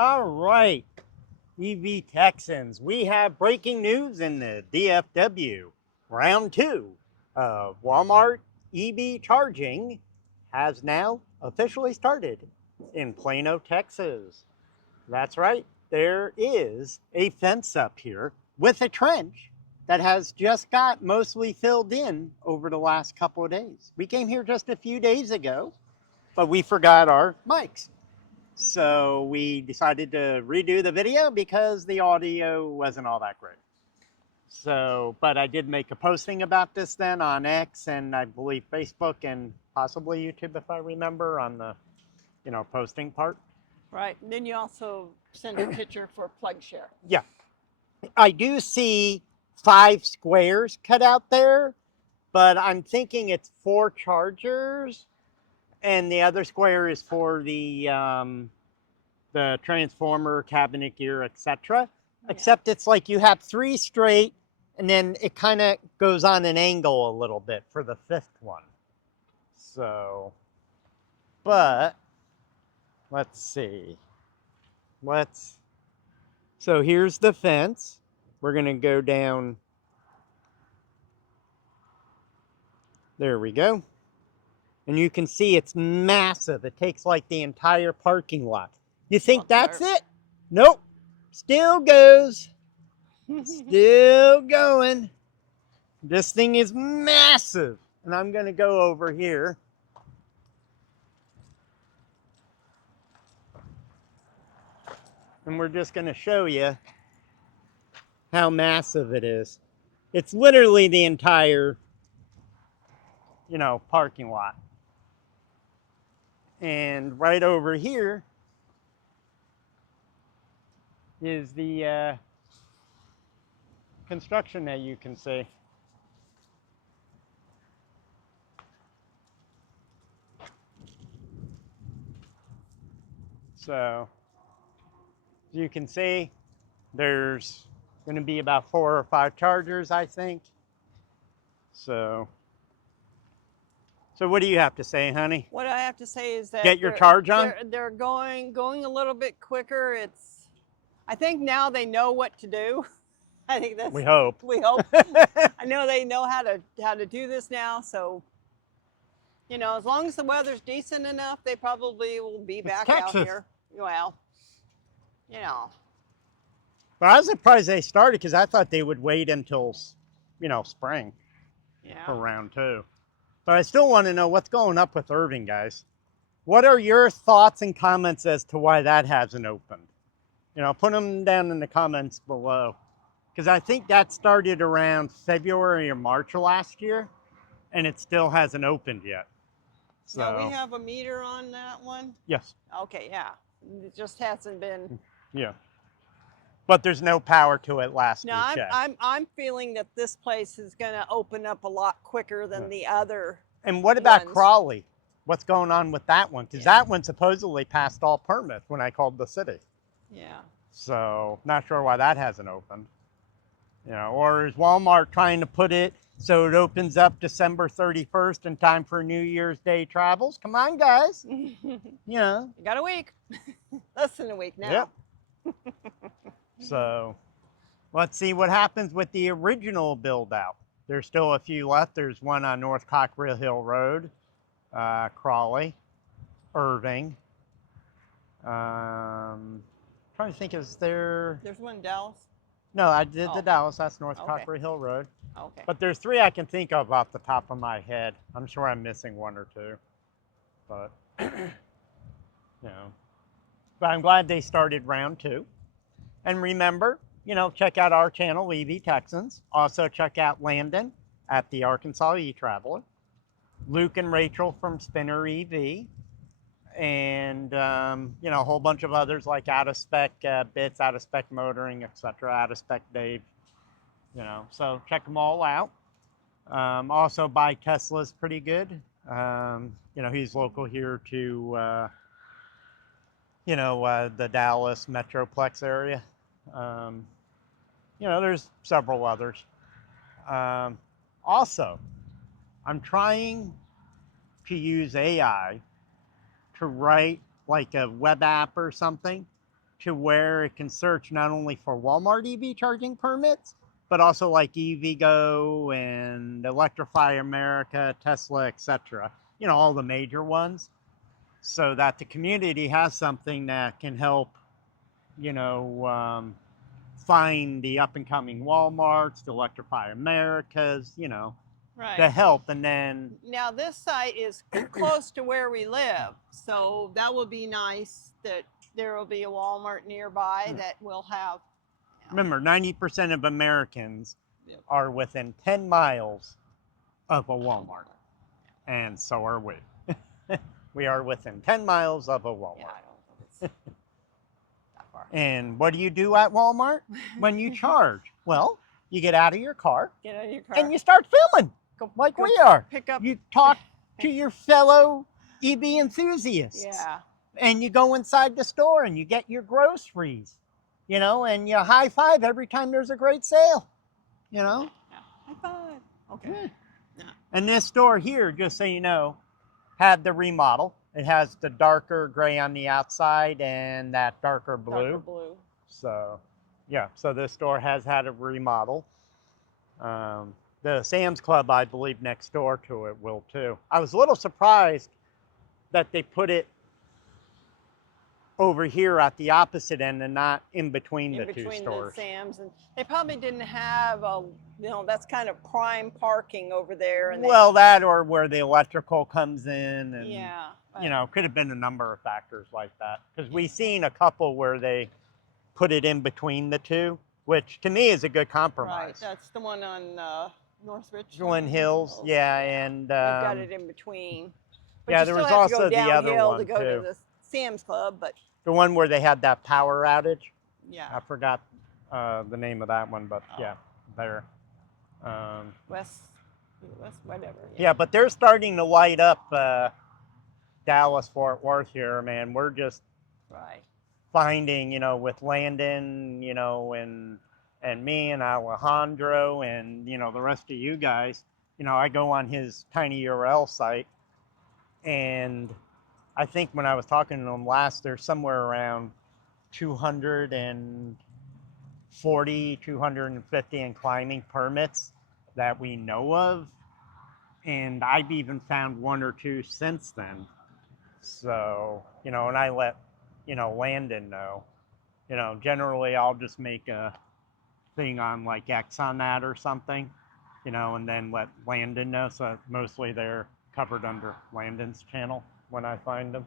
All right, EV Texans, we have breaking news in the DFW. Round 2 of Walmart EV charging has now officially started in Plano, Texas. That's right, there is a fence up here with a trench that has just got mostly filled in over the last couple of days. We came here just a few days ago, but we forgot our mics. So we decided to redo the video because the audio wasn't all that great. So, but I did make a posting about this then on X and I believe Facebook and possibly YouTube if I remember on the, posting part. Right, and then you also send a picture for plug share. Yeah. I do see 5 squares cut out there, but I'm thinking it's 4 chargers and the other square is for the transformer, cabinet gear, etc. Yeah. Except it's like you have 3 straight and then it kind of goes on an angle a little bit for the 5th one. So, but let's see. So here's the fence. We're going to go down. There we go. And you can see it's massive. It takes like the entire parking lot. You think that's it? Nope. Still goes. Still going. This thing is massive. And I'm going to go over here. And we're just going to show you how massive it is. It's literally the entire, parking lot. And right over here is the construction that you can see. So, as you can see, there's going to be about 4 or 5 chargers, I think. So what do you have to say, honey? What I have to say is that get your charge on. They're going a little bit quicker. I think now they know what to do. I think that's. We hope. We hope. I know they know how to do this now. So, as long as the weather's decent enough, they probably will be back out here. Well, But I was surprised they started because I thought they would wait until, spring. Yeah. For round 2. But I still want to know what's going up with Irving, guys. What are your thoughts and comments as to why that hasn't opened? Put them down in the comments below. Because I think that started around February or March of last year, and it still hasn't opened yet. So now we have a meter on that one? Yes. Okay, yeah. It just hasn't been. Yeah. But there's no power to it last week. I'm feeling that this place is going to open up a lot quicker than the other. And what about Crawley? What's going on with that one? Because that one supposedly passed all permits when I called the city. Yeah. So not sure why that hasn't opened. Or is Walmart trying to put it so it opens up December 31st in time for New Year's Day travels? Come on, guys. You got a week. Less than a week now. Yep. So let's see what happens with the original build out. There's still a few left. There's one on North Cockrell Hill Road, Crawley, Irving. Trying to think, is there? There's one in Dallas? No, I did the Dallas. That's North Cockrell Hill Road. Okay. But there's 3 I can think of off the top of my head. I'm sure I'm missing 1 or 2. But, But I'm glad they started round 2. And remember, check out our channel, EV Texans. Also check out Landon at the Arkansas E-Traveler. Luke and Rachel from Spinner EV. And, a whole bunch of others like Out of Spec Bits, Out of Spec Motoring, etc. Out of Spec Dave. So check them all out. Also buy Tesla's pretty good. He's local here to, the Dallas Metroplex area. There's several others. Also, I'm trying to use AI to write like a web app or something to where it can search not only for Walmart EV charging permits, but also like EVgo and Electrify America, Tesla, etc. You know, all the major ones, so that the community has something that can help, you know, find the up and coming Walmarts, the Electrify Americas, you know, Right. to help. And then now this site is close to where we live, so that will be nice that there will be a Walmart nearby that will have. You know, remember, 90% of Americans Yep. are within 10 miles of a Walmart, and so are we. We are within 10 miles of a Walmart. Yeah, I don't think it's that far. And what do you do at Walmart when you charge? Well, you get out of your car, Get out of your car. and you start filming like go we are. Pick up. You talk to your fellow EV enthusiasts. Yeah. And you go inside the store and you get your groceries, you know, and you high five every time there's a great sale, you know. Yeah. High five. Okay. Yeah. Yeah. And this store here, just so you know, had the remodel. It has the darker gray on the outside and that darker blue. Darker blue. So, yeah, so this store has had a remodel. The Sam's Club, I believe, next door to it will too. I was a little surprised that they put it over here at the opposite end and not in between the two stores. The Sam's, and they probably didn't have a, you know, that's kind of prime parking over there. And well, that or where the electrical comes in, and yeah, you know, could have been a number of factors like that. Because we've seen a couple where they put it in between the two, which to me is a good compromise. Right, that's the one on North Richland. Richland Hills, yeah, and they've got it in between. But yeah, you there still was have to also go the other downhill one to go too. to the Sam's Club, but The one where they had that power outage. yeah, I forgot the name of that one, but yeah, there. West, whatever. Yeah, but they're starting to light up Dallas, Fort Worth here, man. We're just Right. finding, you know, with Landon, you know, and me and Alejandro and, you know, the rest of you guys, you know, I go on his tiny URL site, and I think when I was talking to him last, there's somewhere around 240, 250 and climbing permits that we know of. And I've even found one or two since then. So, you know, and I let, you know, Landon know. You know, generally I'll just make a thing on like X on that or something, you know, and then let Landon know. So mostly they're covered under Landon's channel when I find them.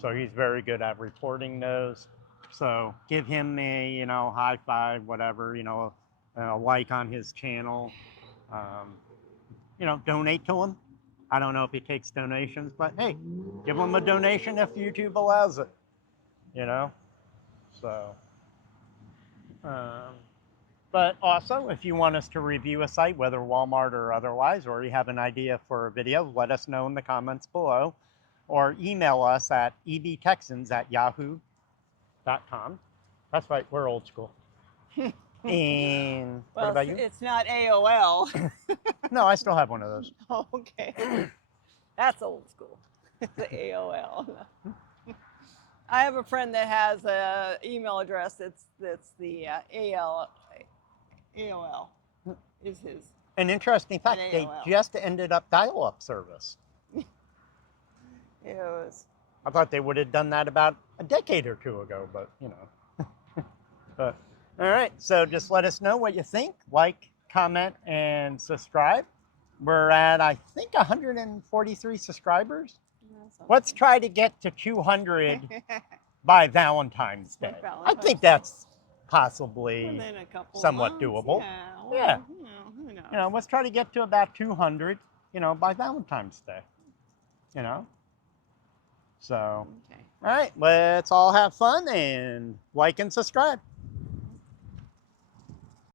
So he's very good at reporting those. So give him a, you know, high five, whatever, you know, a like on his channel. You know, donate to him. I don't know if he takes donations, but hey, give him a donation if YouTube allows it, you know? So, but also, if you want us to review a site, whether Walmart or otherwise, or you have an idea for a video, let us know in the comments below, or email us at ebtexans@yahoo.com. That's right, we're old school. And Well, what about you? It's not AOL. No, I still have one of those. Oh, okay. That's old school. The AOL. I have a friend that has an email address that's the AOL is his. An interesting fact, they AOL. just ended up dial-up service. It was. I thought they would have done that about a decade or two ago, but you know. But all right, so just let us know what you think. Like, comment, and subscribe. We're at, I think, 143 subscribers. Let's try to get to 200 by Valentine's Day. I think that's possibly Within a couple somewhat months, doable. Yeah. Well, Yeah. You know, who knows? You know, let's try to get to about 200, you know, by Valentine's Day. You know? So, Okay. all right, let's all have fun and like and subscribe.